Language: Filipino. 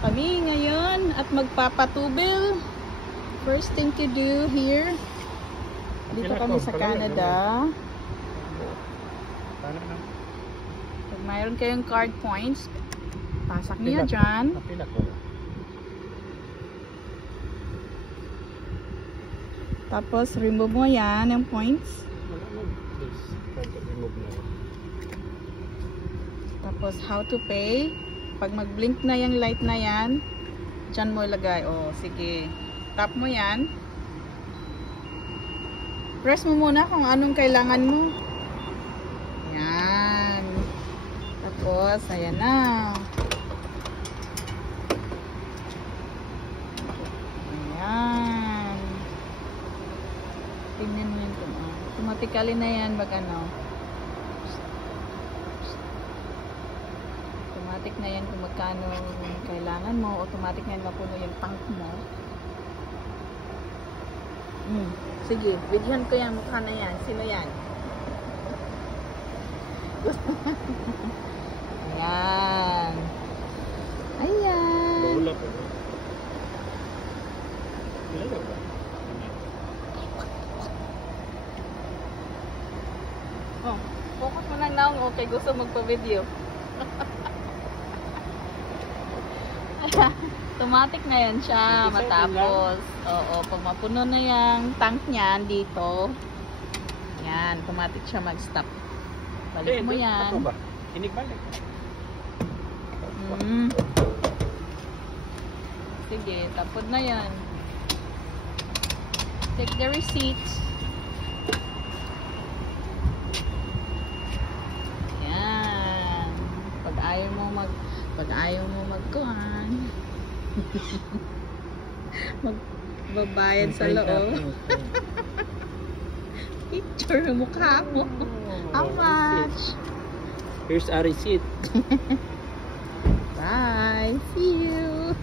kami ngayon at magpapatubil. First thing to do here. Dito kami sa Canada. Pag mayroon kayong card points, pasak niya dyan. Tapos remove mo yan yung points. Tapos how to pay. Pag mag-blink na yung light na yan, dyan mo ilagay. O, sige. Tap mo yan. Press mo muna kung anong kailangan mo. Yan. Tapos, ayan na. Ayan. Tingnan mo yun. Automatically na yan mag ano. Automatic na yan kung magkano kailangan mo. Automatic na yan mapuno yung tank mo. Sige, videohan ko yan. Mukha na yan. Sino yan? Ayan. Ayan. Oh, focus mo lang na. Okay, gusto magpa-video. Automatic na yan siya matapos. Oo, pag mapuno na yung tank niyan dito, yan, automatic siya mag-stop. Balik mo yan. Inibalik. Sige, tapos na yan. Take the receipt. Yan. Pag ayaw mo magkuhan. Magbabayad sa loob. Picture yung mukha mo. How much? Here's a receipt. Bye. See you.